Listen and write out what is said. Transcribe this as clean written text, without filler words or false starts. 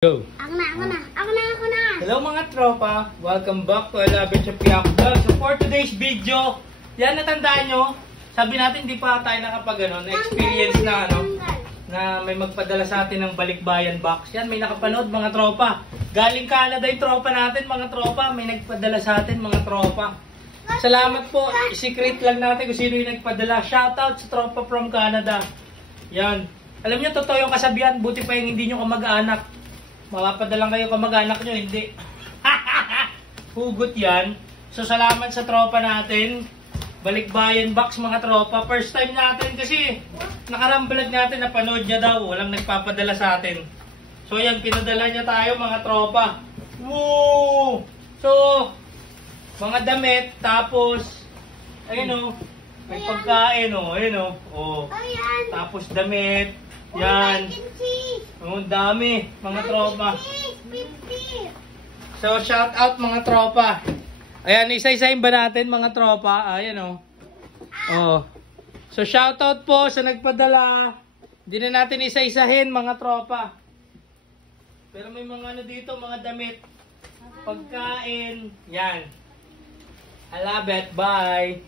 Go! Ako na. Hello mga tropa! Welcome back to Elaborate Chapiak Vlog. So for today's video, yan natandaan nyo, sabi natin di pa tayo na-experience na may magpadala sa atin ng balikbayan box. Yan, may nakapanood mga tropa. Galing Canada yung tropa natin mga tropa. May nagpadala sa atin mga tropa. Salamat po. Secret lang natin kung sino yung nagpadala. Shoutout sa tropa from Canada. Yan. Alam nyo, totoo yung kasabihan. Buti pa yung hindi nyo kamag-anak. Mapapadalang kayo kamag-anak nyo, hindi. Hugot yan. So salamat sa tropa natin. Balikbayan box mga tropa. First time natin kasi nakaramblog natin, napanood niya daw. Walang nagpapadala sa atin. So yan, pinadala niya tayo mga tropa. Woo! So, mga damit, tapos, ayun o, may pagkain o, ayun o. Oh. Tapos damit, yan. Ang dami, mga tropa. So, shout out mga tropa. Ayan, isa-isahin ba natin mga tropa? Ayan o. Oh. So, shout out po sa nagpadala. Hindi na natin isa-isahin mga tropa. Pero may mga ano dito, mga damit. Pagkain. Yan. I love it. Bye.